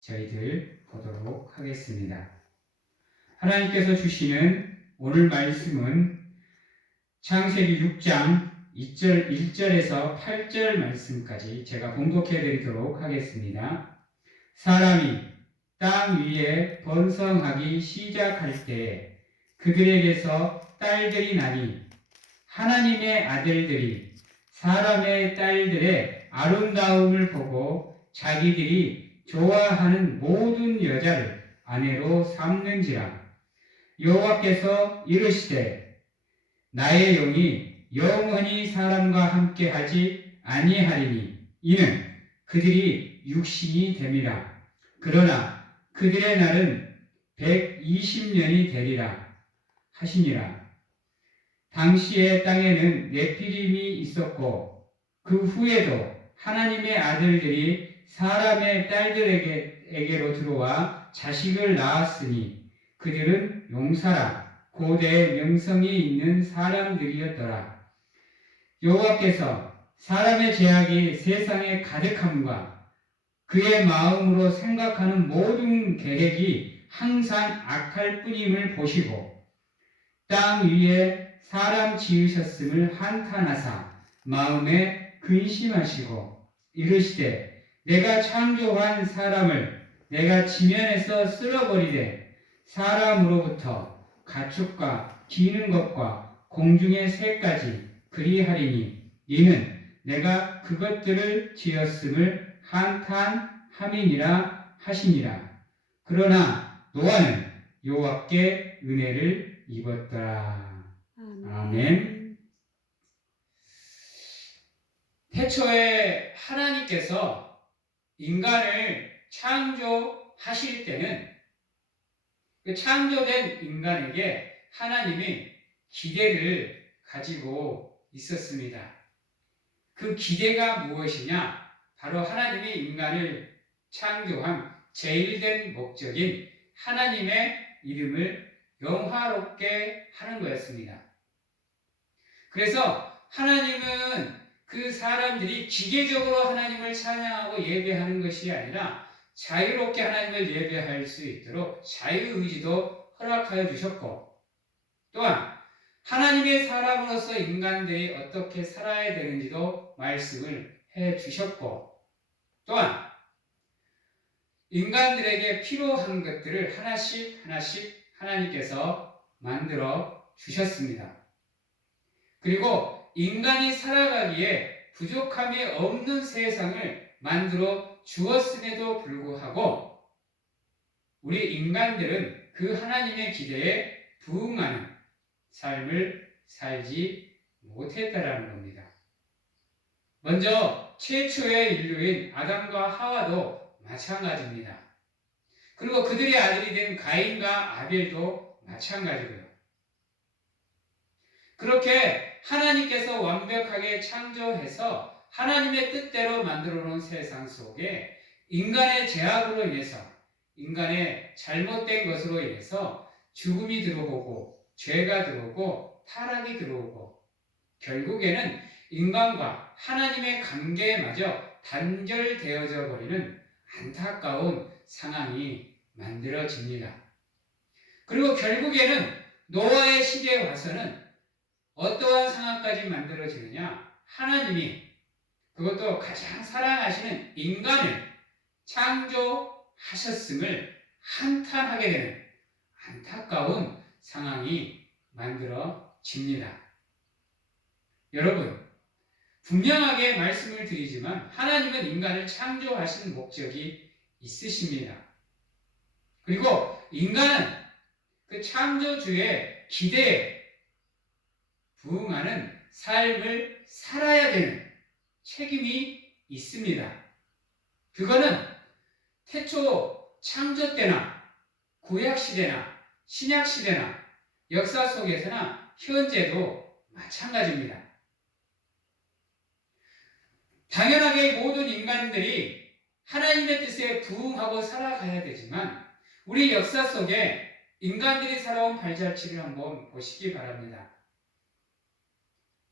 저희들 보도록 하겠습니다. 하나님께서 주시는 오늘 말씀은 창세기 6장 1절에서 8절 말씀까지 제가 봉독해 드리도록 하겠습니다. 사람이 땅 위에 번성하기 시작할 때 그들에게서 딸들이 나니 하나님의 아들들이 사람의 딸들의 아름다움을 보고 자기들이 좋아하는 모든 여자를 아내로 삼는지라. 여호와께서 이르시되 나의 영이 영원히 사람과 함께하지 아니하리니 이는 그들이 육신이 됨이라. 그러나 그들의 날은 120년이 되리라 하시니라. 당시의 땅에는 네피림이 있었고 그 후에도 하나님의 아들들이 사람의 딸들에게로 들어와 자식을 낳았으니 그들은 용사라 고대의 명성이 있는 사람들이었더라. 여호와께서 사람의 죄악이 세상에 가득함과 그의 마음으로 생각하는 모든 계획이 항상 악할 뿐임을 보시고 땅 위에 사람 지으셨음을 한탄하사 마음에 근심하시고 이르시되 내가 창조한 사람을 내가 지면에서 쓸어버리되 사람으로부터 가축과 기는 것과 공중의 새까지 그리하리니 이는 내가 그것들을 지었음을 한탄함이니라 하시니라. 그러나 노아는 여호와께 은혜를 입었더라. 아멘. 태초에 하나님께서 인간을 창조하실 때는 그 창조된 인간에게 하나님이 기대를 가지고 있었습니다. 그 기대가 무엇이냐? 바로 하나님이 인간을 창조한 제일된 목적인 하나님의 이름을 영화롭게 하는 거였습니다. 그래서 하나님은 그 사람들이 기계적으로 하나님을 찬양하고 예배하는 것이 아니라 자유롭게 하나님을 예배할 수 있도록 자유의지도 허락하여 주셨고, 또한 하나님의 사람으로서 인간들이 어떻게 살아야 되는지도 말씀을 해 주셨고, 또한 인간들에게 필요한 것들을 하나씩 하나님께서 만들어 주셨습니다. 그리고 인간이 살아가기에 부족함이 없는 세상을 만들어 주었음에도 불구하고 우리 인간들은 그 하나님의 기대에 부응하는 삶을 살지 못했다라는 겁니다. 먼저 최초의 인류인 아담과 하와도 마찬가지입니다. 그리고 그들의 아들이 된 가인과 아벨도 마찬가지고요. 그렇게 하나님께서 완벽하게 창조해서 하나님의 뜻대로 만들어 놓은 세상 속에 인간의 죄악으로 인해서, 인간의 잘못된 것으로 인해서 죽음이 들어오고 죄가 들어오고 타락이 들어오고 결국에는 인간과 하나님의 관계마저 단절되어져 버리는 안타까운 상황이 만들어집니다. 그리고 결국에는 노아의 시대에 와서는 어떠한 상황까지 만들어지느냐? 하나님이 그것도 가장 사랑하시는 인간을 창조하셨음을 한탄하게 되는 안타까운 상황이 만들어집니다. 여러분, 분명하게 말씀을 드리지만 하나님은 인간을 창조하신 목적이 있으십니다. 그리고 인간은 그 창조주의 기대에 부응하는 삶을 살아야 되는 책임이 있습니다. 그거는 태초 창조 때나 구약시대나 신약시대나 역사 속에서나 현재도 마찬가지입니다. 당연하게 모든 인간들이 하나님의 뜻에 부응하고 살아가야 되지만 우리 역사 속에 인간들이 살아온 발자취를 한번 보시기 바랍니다.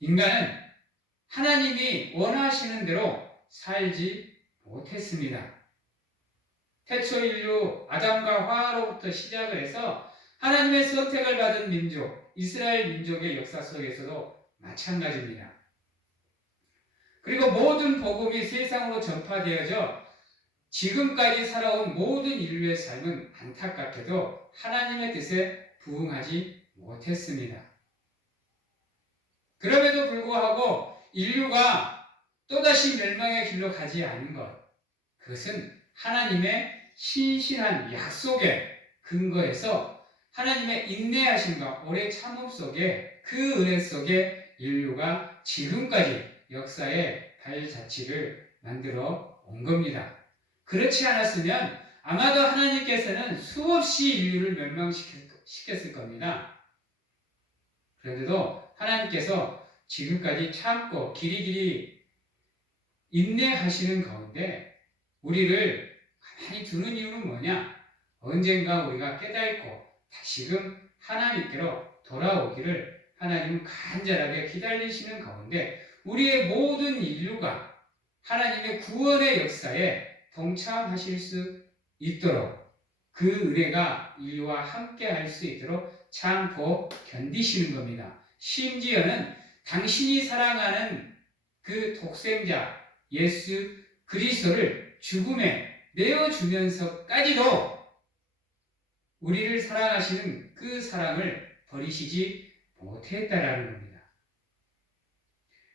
인간은 하나님이 원하시는 대로 살지 못했습니다. 태초 인류 아담과 하와로부터 시작을 해서 하나님의 선택을 받은 민족, 이스라엘 민족의 역사 속에서도 마찬가지입니다. 그리고 모든 복음이 세상으로 전파되어져 지금까지 살아온 모든 인류의 삶은 안타깝게도 하나님의 뜻에 부응하지 못했습니다. 그럼에도 불구하고 인류가 또다시 멸망의 길로 가지 않은 것, 그것은 하나님의 신실한 약속의 근거에서 하나님의 인내하심과 오래 참음 속에 그 은혜 속에 인류가 지금까지 역사의 발자취를 만들어 온 겁니다. 그렇지 않았으면 아마도 하나님께서는 수없이 인류를 멸망시켰을 겁니다. 그런데도 하나님께서 지금까지 참고 길이길이 인내하시는 가운데 우리를 가만히 두는 이유는 뭐냐? 언젠가 우리가 깨닫고 다시금 하나님께로 돌아오기를 하나님은 간절하게 기다리시는 가운데 우리의 모든 인류가 하나님의 구원의 역사에 동참하실 수 있도록 그 은혜가 인류와 함께 할 수 있도록 참고 견디시는 겁니다. 심지어는 당신이 사랑하는 그 독생자 예수 그리스도를 죽음에 내어주면서까지도 우리를 사랑하시는 그 사랑을 버리시지 못했다라는 겁니다.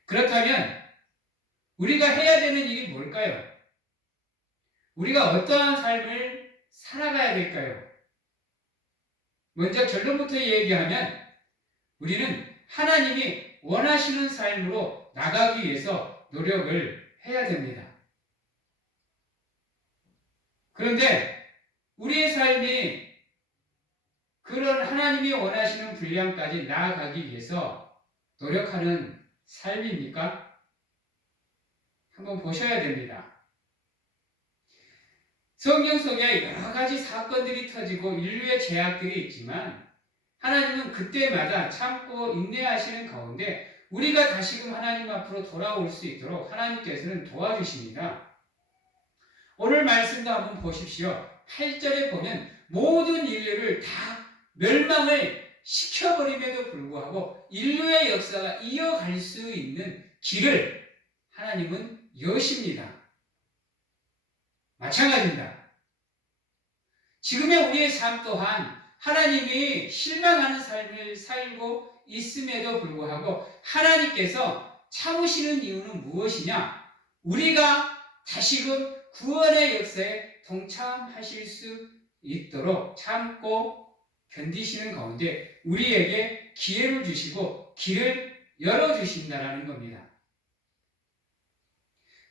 그렇다면 우리가 해야 되는 일이 뭘까요? 우리가 어떠한 삶을 살아가야 될까요? 먼저 결론부터 얘기하면 우리는 하나님이 원하시는 삶으로 나가기 위해서 노력을 해야 됩니다. 그런데 우리의 삶이 그런 하나님이 원하시는 분량까지 나아가기 위해서 노력하는 삶입니까? 한번 보셔야 됩니다. 성경 속에 여러 가지 사건들이 터지고 인류의 제약들이 있지만 하나님은 그때마다 참고 인내하시는 가운데 우리가 다시금 하나님 앞으로 돌아올 수 있도록 하나님께서는 도와주십니다. 오늘 말씀도 한번 보십시오. 8절에 보면 모든 인류를 다 멸망을 시켜버림에도 불구하고 인류의 역사가 이어갈 수 있는 길을 하나님은 여십니다. 마찬가지입니다. 지금의 우리의 삶 또한 하나님이 실망하는 삶을 살고 있음에도 불구하고 하나님께서 참으시는 이유는 무엇이냐? 우리가 다시금 구원의 역사에 동참하실 수 있도록 참고 견디시는 가운데 우리에게 기회를 주시고 길을 열어주신다라는 겁니다.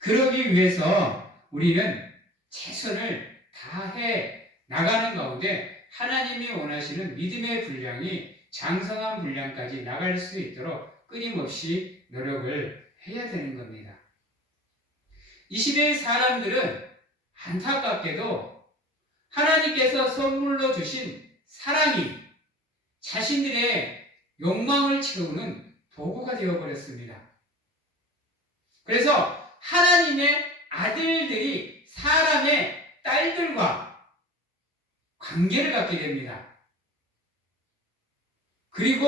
그러기 위해서 우리는 최선을 다해 나가는 가운데 하나님이 원하시는 믿음의 분량이 장성한 분량까지 나갈 수 있도록 끊임없이 노력을 해야 되는 겁니다. 이 시대의 사람들은 안타깝게도 하나님께서 선물로 주신 사랑이 자신들의 욕망을 채우는 도구가 되어버렸습니다. 그래서 하나님의 아들들이 사람의 딸들과 관계를 갖게 됩니다. 그리고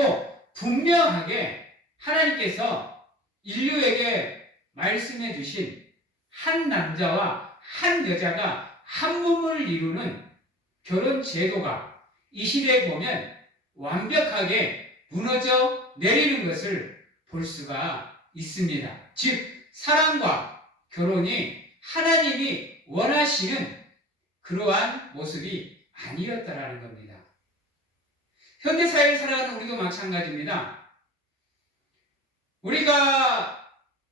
분명하게 하나님께서 인류에게 말씀해 주신 한 남자와 한 여자가 한 몸을 이루는 결혼 제도가 이 시대에 보면 완벽하게 무너져 내리는 것을 볼 수가 있습니다. 즉 사랑과 결혼이 하나님이 원하시는 그러한 모습이 아니었다라는 겁니다. 현대사회를 살아가는 우리도 마찬가지입니다. 우리가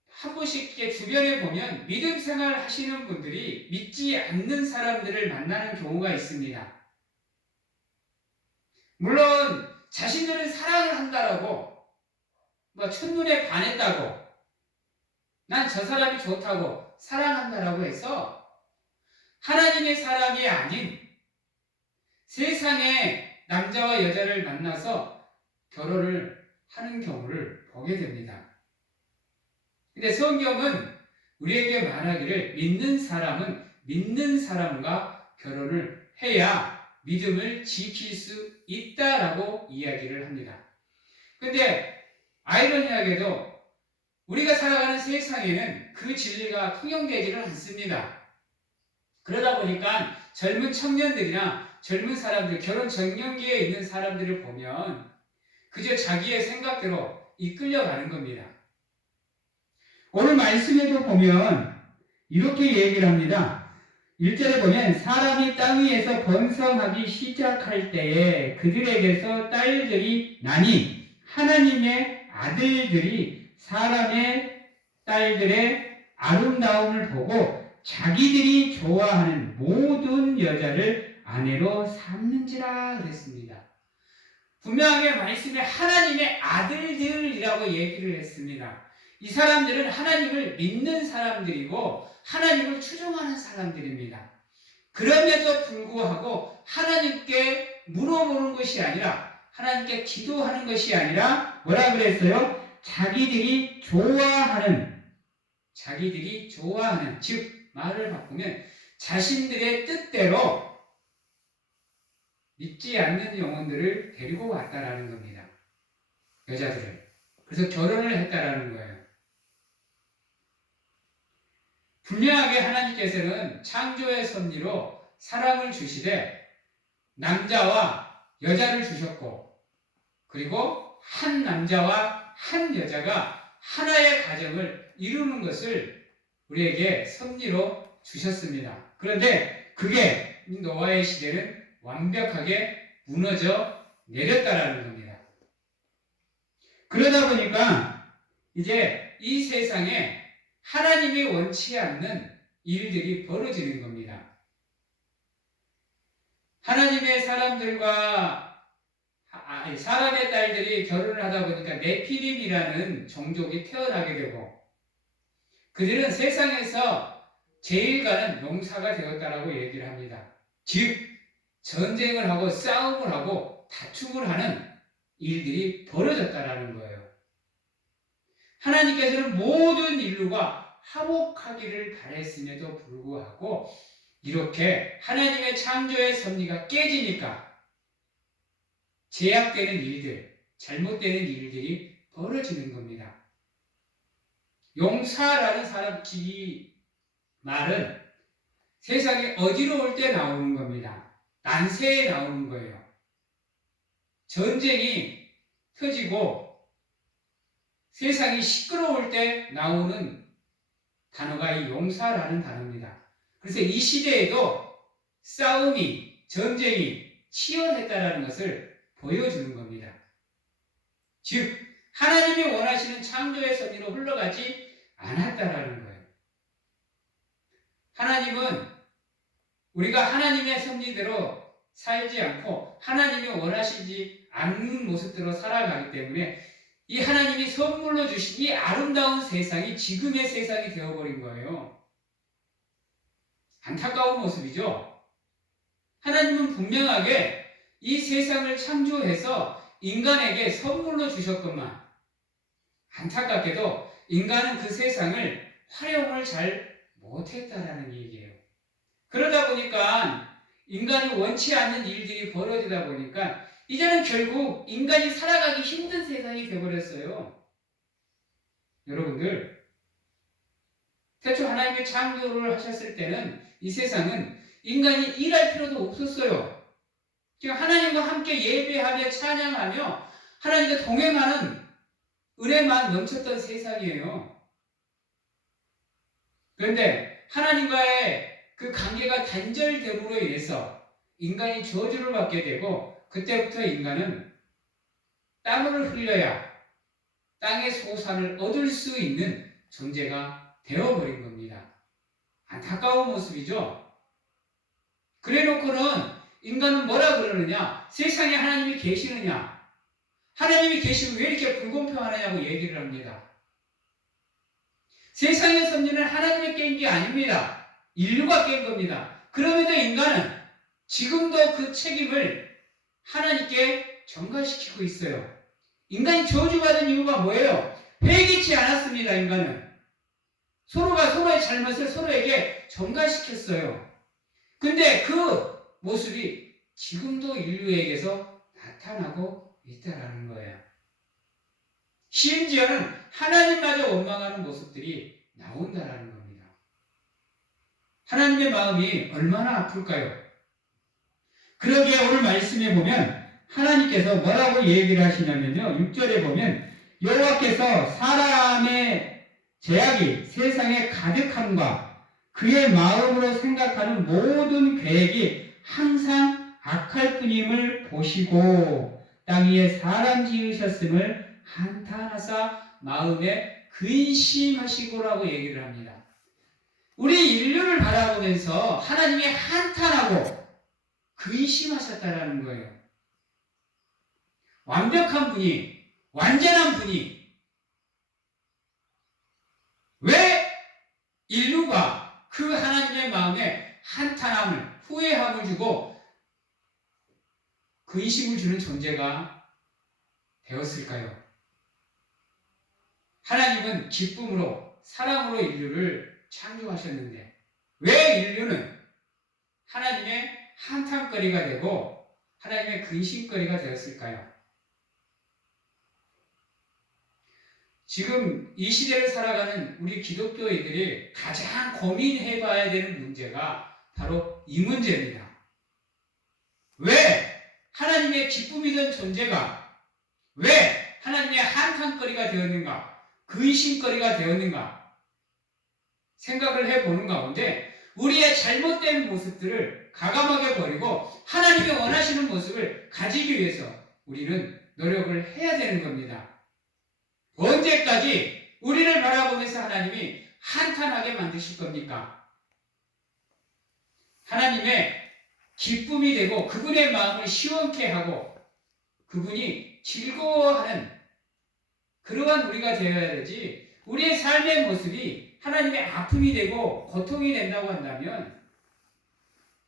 한 번씩 주변에 보면 믿음 생활 하시는 분들이 믿지 않는 사람들을 만나는 경우가 있습니다. 물론 자신들은 사랑을 한다라고 첫눈에 반했다고 난 저 사람이 좋다고 사랑한다라고 해서 하나님의 사랑이 아닌 세상의 남자와 여자를 만나서 결혼을 하는 경우를 보게 됩니다. 근데 성경은 우리에게 말하기를 믿는 사람은 믿는 사람과 결혼을 해야 믿음을 지킬 수 있다라고 이야기를 합니다. 근데 아이러니하게도 우리가 살아가는 세상에는 그 진리가 통용되지는 않습니다. 그러다 보니까 젊은 청년들이나 젊은 사람들, 결혼 정년기에 있는 사람들을 보면 그저 자기의 생각대로 이끌려가는 겁니다. 오늘 말씀에도 보면 이렇게 얘기를 합니다. 1절에 보면 사람이 땅 위에서 번성하기 시작할 때에 그들에게서 딸들이 나니 하나님의 아들들이 사람의 딸들의 아름다움을 보고 자기들이 좋아하는 모든 여자를 아내로 삼는지라 그랬습니다. 분명하게 말씀에 하나님의 아들들이라고 얘기를 했습니다. 이 사람들은 하나님을 믿는 사람들이고 하나님을 추종하는 사람들입니다. 그럼에도 불구하고 하나님께 물어보는 것이 아니라 하나님께 기도하는 것이 아니라 뭐라 그랬어요? 자기들이 좋아하는 즉 말을 바꾸면 자신들의 뜻대로 믿지 않는 영혼들을 데리고 왔다라는 겁니다. 여자들을. 그래서 결혼을 했다라는 거예요. 분명하게 하나님께서는 창조의 섭리로 사람을 주시되 남자와 여자를 주셨고 그리고 한 남자와 한 여자가 하나의 가정을 이루는 것을 우리에게 섭리로 주셨습니다. 그런데 그게 노아의 시대는 완벽하게 무너져 내렸다라는 겁니다. 그러다 보니까 이제 이 세상에 하나님이 원치 않는 일들이 벌어지는 겁니다. 하나님의 사람들과 사람의 딸들이 결혼을 하다 보니까 네피림이라는 종족이 태어나게 되고 그들은 세상에서 제일 가는 용사가 되었다라고 얘기를 합니다. 즉 전쟁을 하고 싸움을 하고 다툼을 하는 일들이 벌어졌다라는 거예요. 하나님께서는 모든 인류가 화목하기를 바랬음에도 불구하고 이렇게 하나님의 창조의 섭리가 깨지니까 제약되는 일들, 잘못되는 일들이 벌어지는 겁니다. 용사라는 사람 이 말은 세상이 어지러울 때 나오는 겁니다. 난세에 나오는 거예요. 전쟁이 터지고 세상이 시끄러울 때 나오는 단어가 이 용사라는 단어입니다. 그래서 이 시대에도 싸움이, 전쟁이 치열했다라는 것을 보여주는 겁니다. 즉 하나님이 원하시는 창조의 섭리로 흘러가지 않았다라는 거예요. 하나님은 우리가 하나님의 섭리대로 살지 않고 하나님이 원하시지 않는 모습대로 살아가기 때문에 이 하나님이 선물로 주신 이 아름다운 세상이 지금의 세상이 되어버린 거예요. 안타까운 모습이죠. 하나님은 분명하게 이 세상을 창조해서 인간에게 선물로 주셨건만 안타깝게도 인간은 그 세상을 활용을 잘 못했다라는 얘기예요. 그러다 보니까 인간이 원치 않는 일들이 벌어지다 보니까 이제는 결국 인간이 살아가기 힘든 세상이 되어버렸어요. 여러분들, 태초 하나님의 창조를 하셨을 때는 이 세상은 인간이 일할 필요도 없었어요. 지금 하나님과 함께 예배하며 찬양하며 하나님과 동행하는 은혜만 넘쳤던 세상이에요. 그런데 하나님과의 그 관계가 단절됨으로 인해서 인간이 저주를 받게 되고 그때부터 인간은 땀을 흘려야 땅의 소산을 얻을 수 있는 존재가 되어버린 겁니다. 안타까운 모습이죠. 그래놓고는 인간은 뭐라 그러느냐? 세상에 하나님이 계시느냐? 하나님이 계시면 왜 이렇게 불공평하느냐고 얘기를 합니다. 세상의 섭리는 하나님이 깬 게 아닙니다. 인류가 깬 겁니다. 그럼에도 인간은 지금도 그 책임을 하나님께 전가시키고 있어요. 인간이 저주받은 이유가 뭐예요? 회개치 않았습니다. 인간은 서로가 서로의 잘못을 서로에게 전가시켰어요. 근데 그 모습이 지금도 인류에게서 나타나고 있다라는 거예요. 심지어는 하나님마저 원망하는 모습들이 나온다라는 겁니다. 하나님의 마음이 얼마나 아플까요? 그러기에 오늘 말씀에 보면 하나님께서 뭐라고 얘기를 하시냐면요. 6절에 보면 여호와께서 사람의 죄악이 세상에 가득함과 그의 마음으로 생각하는 모든 계획이 항상 악할 뿐임을 보시고 땅 위에 사람 지으셨음을 한탄하사 마음에 근심하시고라고 얘기를 합니다. 우리 인류를 바라보면서 하나님이 한탄하고 근심하셨다라는 거예요. 완벽한 분이, 완전한 분이 왜 인류가 그 하나님의 마음에 한탄함을, 후회함을 주고 근심을 주는 존재가 되었을까요? 하나님은 기쁨으로, 사랑으로 인류를 창조하셨는데 왜 인류는 하나님의 한탄거리가 되고 하나님의 근심거리가 되었을까요? 지금 이 시대를 살아가는 우리 기독교인들이 가장 고민해봐야 되는 문제가 바로 이 문제입니다. 왜 하나님의 기쁨이던 존재가 왜 하나님의 한탄거리가 되었는가? 근심거리가 되었는가? 생각을 해보는 가운데 우리의 잘못된 모습들을 가감하게 버리고 하나님이 원하시는 모습을 가지기 위해서 우리는 노력을 해야 되는 겁니다. 언제까지 우리를 바라보면서 하나님이 한탄하게 만드실 겁니까? 하나님의 기쁨이 되고 그분의 마음을 시원케 하고 그분이 즐거워하는 그러한 우리가 되어야 되지, 우리의 삶의 모습이 하나님의 아픔이 되고 고통이 된다고 한다면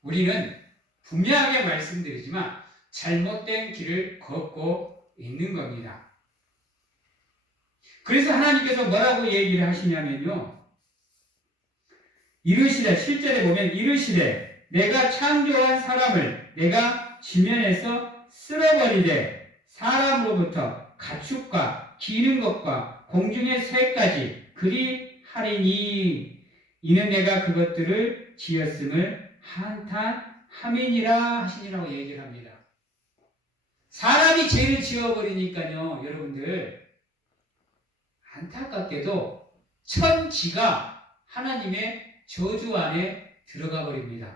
우리는 분명하게 말씀드리지만 잘못된 길을 걷고 있는 겁니다. 그래서 하나님께서 뭐라고 얘기를 하시냐면요. 이르시되, 실제로 보면 이르시되 내가 창조한 사람을 내가 지면에서 쓸어버리되 사람으로부터 가축과 기는 것과 공중의 새까지 그리 하리니 이는 내가 그것들을 지었음을 한탄함이니라 하시니라고 얘기를 합니다. 사람이 죄를 지어버리니까요, 여러분들 안타깝게도 천지가 하나님의 저주 안에 들어가 버립니다.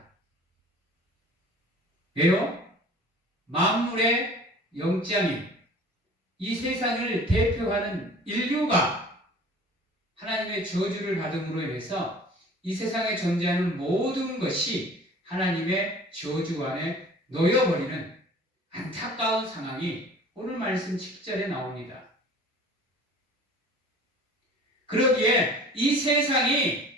왜요? 만물의 영장인 이 세상을 대표하는 인류가 하나님의 저주를 받음으로 인해서 이 세상에 존재하는 모든 것이 하나님의 저주 안에 놓여버리는 안타까운 상황이 오늘 말씀 7절에 나옵니다. 그러기에 이 세상이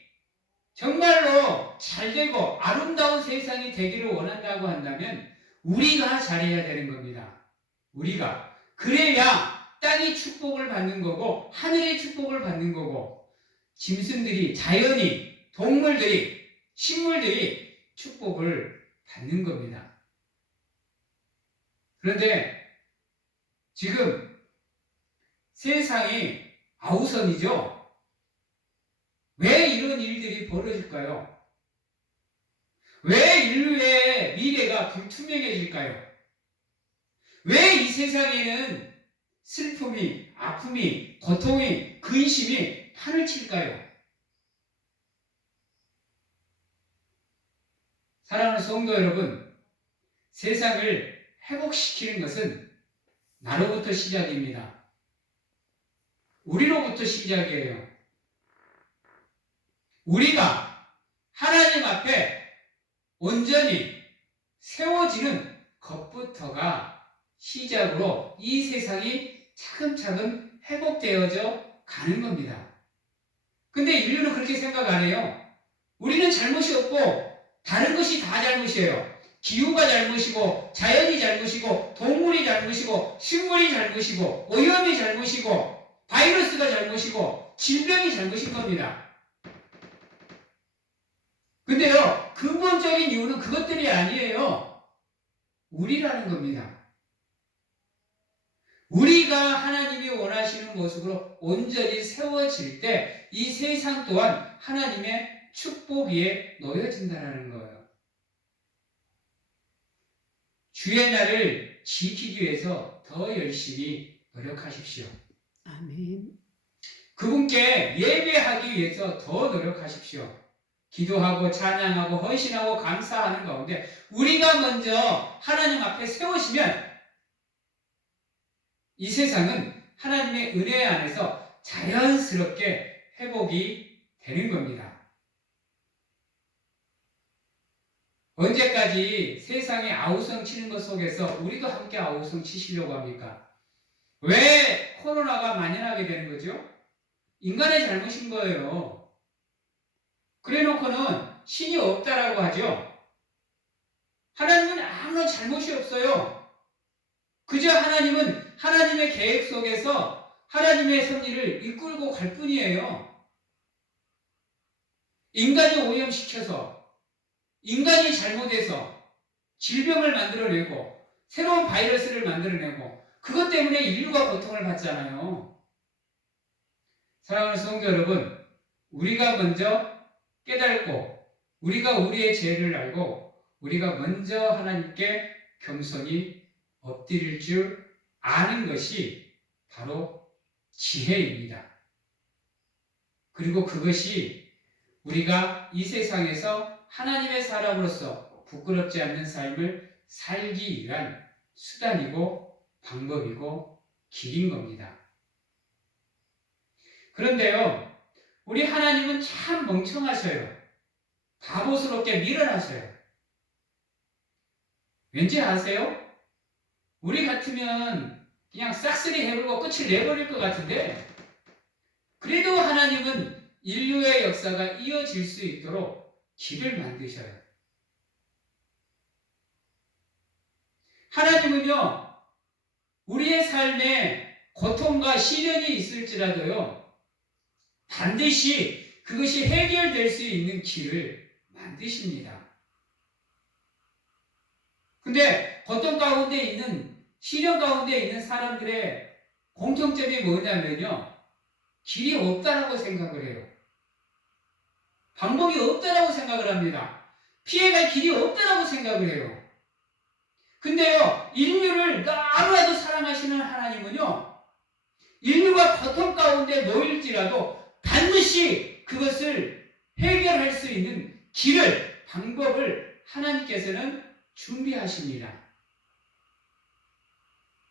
정말로 잘되고 아름다운 세상이 되기를 원한다고 한다면 우리가 잘해야 되는 겁니다. 우리가. 그래야 땅이 축복을 받는 거고 하늘의 축복을 받는 거고 짐승들이, 자연이, 동물들이, 식물들이 축복을 받는 겁니다. 그런데 지금 세상이 아우성이죠. 왜 이런 일들이 벌어질까요? 왜 인류의 미래가 불투명해질까요? 왜 이 세상에는 슬픔이, 아픔이, 고통이, 근심이 판을 칠까요? 사랑하는 성도 여러분, 세상을 회복시키는 것은 나로부터 시작입니다. 우리로부터 시작이에요. 우리가 하나님 앞에 온전히 세워지는 것부터가 시작으로 이 세상이 차근차근 회복되어져 가는 겁니다. 근데 인류는 그렇게 생각 안 해요. 우리는 잘못이 없고 다른 것이 다 잘못이에요. 기후가 잘못이고 자연이 잘못이고 동물이 잘못이고 식물이 잘못이고 오염이 잘못이고 바이러스가 잘못이고 질병이 잘못인 겁니다. 근데요, 근본적인 이유는 그것들이 아니에요. 우리라는 겁니다. 우리가 하나님이 원하시는 모습으로 온전히 세워질 때 이 세상 또한 하나님의 축복 위에 놓여진다는 거예요. 주의 날을 지키기 위해서 더 열심히 노력하십시오. 아멘. 그분께 예배하기 위해서 더 노력하십시오. 기도하고 찬양하고 헌신하고 감사하는 가운데 우리가 먼저 하나님 앞에 세우시면 이 세상은 하나님의 은혜 안에서 자연스럽게 회복이 되는 겁니다. 언제까지 세상에 아우성 치는 것 속에서 우리도 함께 아우성 치시려고 합니까? 왜 코로나가 만연하게 되는 거죠? 인간의 잘못인 거예요. 그래 놓고는 신이 없다라고 하죠. 하나님은 아무런 잘못이 없어요. 그저 하나님은 하나님의 계획 속에서 하나님의 섭리를 이끌고 갈 뿐이에요. 인간이 오염시켜서 인간이 잘못해서 질병을 만들어내고 새로운 바이러스를 만들어내고 그것 때문에 인류가 고통을 받잖아요. 사랑하는 성도 여러분, 우리가 먼저 깨닫고 우리가 우리의 죄를 알고 우리가 먼저 하나님께 겸손히 엎드릴 줄 아는 것이 바로 지혜입니다. 그리고 그것이 우리가 이 세상에서 하나님의 사람으로서 부끄럽지 않는 삶을 살기 위한 수단이고 방법이고 길인 겁니다. 그런데요, 우리 하나님은 참 멍청하셔요. 바보스럽게 밀어나셔요. 왠지 아세요? 우리 같으면 그냥 싹쓸이 해버리고 끝을 내버릴 것 같은데 그래도 하나님은 인류의 역사가 이어질 수 있도록 길을 만드셔요. 하나님은요, 우리의 삶에 고통과 시련이 있을지라도요, 반드시 그것이 해결될 수 있는 길을 만드십니다. 근데 고통 가운데 있는, 시련 가운데 있는 사람들의 공통점이 뭐냐면요, 길이 없다라고 생각을 해요. 방법이 없다라고 생각을 합니다. 피해갈 길이 없다라고 생각을 해요. 근데요, 인류를 너무나도 사랑하시는 하나님은요, 인류가 고통 가운데 놓일지라도 반드시 그것을 해결할 수 있는 길을, 방법을 하나님께서는 준비하십니다.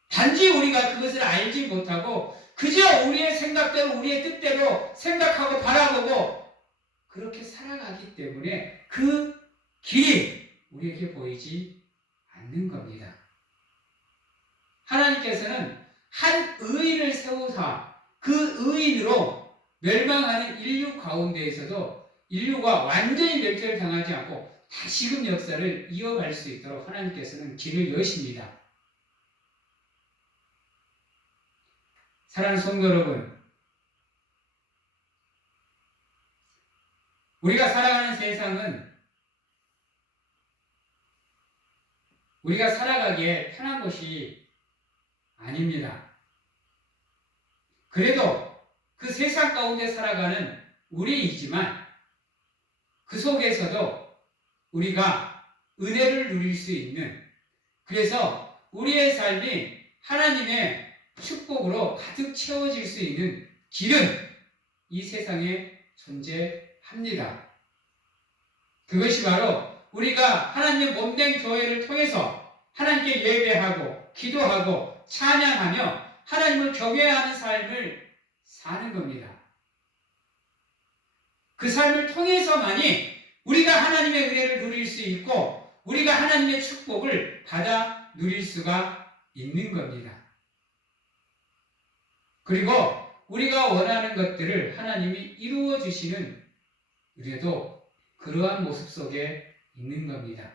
단지 우리가 그것을 알지 못하고 그저 우리의 생각대로 우리의 뜻대로 생각하고 바라보고 그렇게 살아가기 때문에 그 길이 우리에게 보이지 않는 겁니다. 하나님께서는 한 의인을 세우사 그 의인으로 멸망하는 인류 가운데에서도 인류가 완전히 멸절당하지 않고 다시금 역사를 이어갈 수 있도록 하나님께서는 길을 여십니다. 사랑하는 성도 여러분, 우리가 살아가는 세상은 우리가 살아가기에 편한 곳이 아닙니다. 그래도 그 세상 가운데 살아가는 우리이지만 그 속에서도 우리가 은혜를 누릴 수 있는, 그래서 우리의 삶이 하나님의 축복으로 가득 채워질 수 있는 길은 이 세상에 존재합니다. 그것이 바로 우리가 하나님의 몸된 교회를 통해서 하나님께 예배하고 기도하고 찬양하며 하나님을 경외하는 삶을 사는 겁니다. 그 삶을 통해서만이 우리가 하나님의 은혜를 누릴 수 있고 우리가 하나님의 축복을 받아 누릴 수가 있는 겁니다. 그리고 우리가 원하는 것들을 하나님이 이루어 주시는 우리도 그러한 모습 속에 있는 겁니다.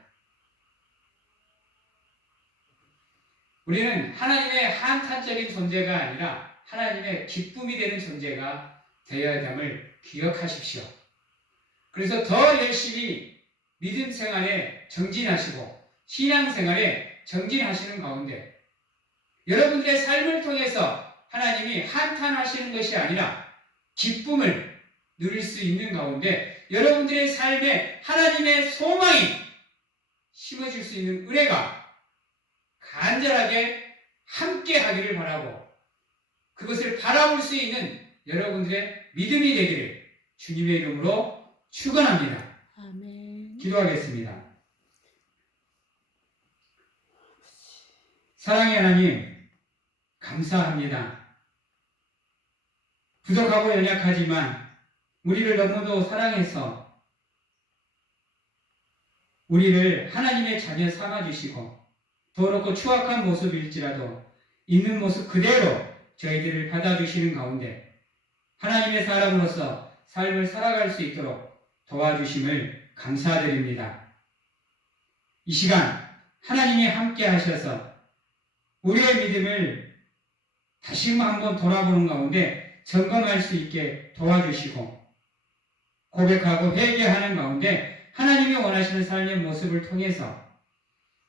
우리는 하나님의 한탄적인 존재가 아니라 하나님의 기쁨이 되는 존재가 되어야 함을 기억하십시오. 그래서 더 열심히 믿음 생활에 정진하시고 신앙 생활에 정진하시는 가운데 여러분들의 삶을 통해서 하나님이 한탄하시는 것이 아니라 기쁨을 누릴 수 있는 가운데 여러분들의 삶에 하나님의 소망이 심어질 수 있는 은혜가 간절하게 함께 하기를 바라고 그것을 바라볼 수 있는 여러분들의 믿음이 되기를 주님의 이름으로 축원합니다. 아멘. 기도하겠습니다. 사랑의 하나님, 감사합니다. 부족하고 연약하지만 우리를 너무도 사랑해서 우리를 하나님의 자녀 삼아주시고 더럽고 추악한 모습일지라도 있는 모습 그대로 저희들을 받아주시는 가운데 하나님의 사람으로서 삶을 살아갈 수 있도록 도와주심을 감사드립니다. 이 시간 하나님이 함께 하셔서 우리의 믿음을 다시 한번 돌아보는 가운데 점검할 수 있게 도와주시고 고백하고 회개하는 가운데 하나님이 원하시는 삶의 모습을 통해서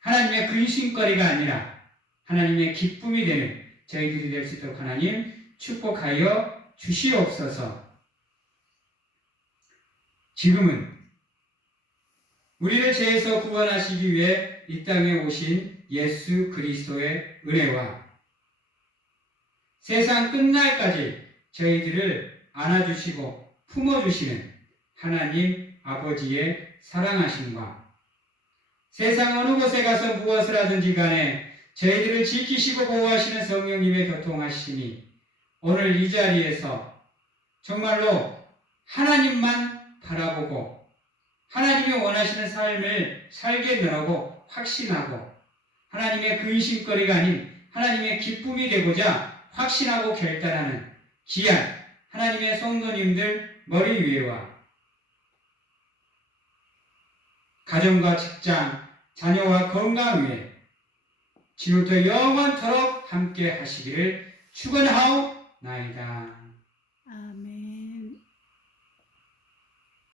하나님의 근심거리가 아니라 하나님의 기쁨이 되는 저희들이 될 수 있도록 하나님 축복하여 주시옵소서. 지금은 우리를 죄에서 구원하시기 위해 이 땅에 오신 예수 그리스도의 은혜와 세상 끝날까지 저희들을 안아주시고 품어주시는 하나님 아버지의 사랑하심과 세상 어느 곳에 가서 무엇을 하든지 간에 저희들을 지키시고 보호하시는 성령님의 교통하심이 오늘 이 자리에서 정말로 하나님만 바라보고 하나님이 원하시는 삶을 살게 되라고 확신하고 하나님의 근심거리가 아닌 하나님의 기쁨이 되고자 확신하고 결단하는 귀한 하나님의 성도님들 머리 위에와 가정과 직장, 자녀와 건강 위에 지금부터 영원토록 함께 하시기를 축원하옵나이다. 아멘.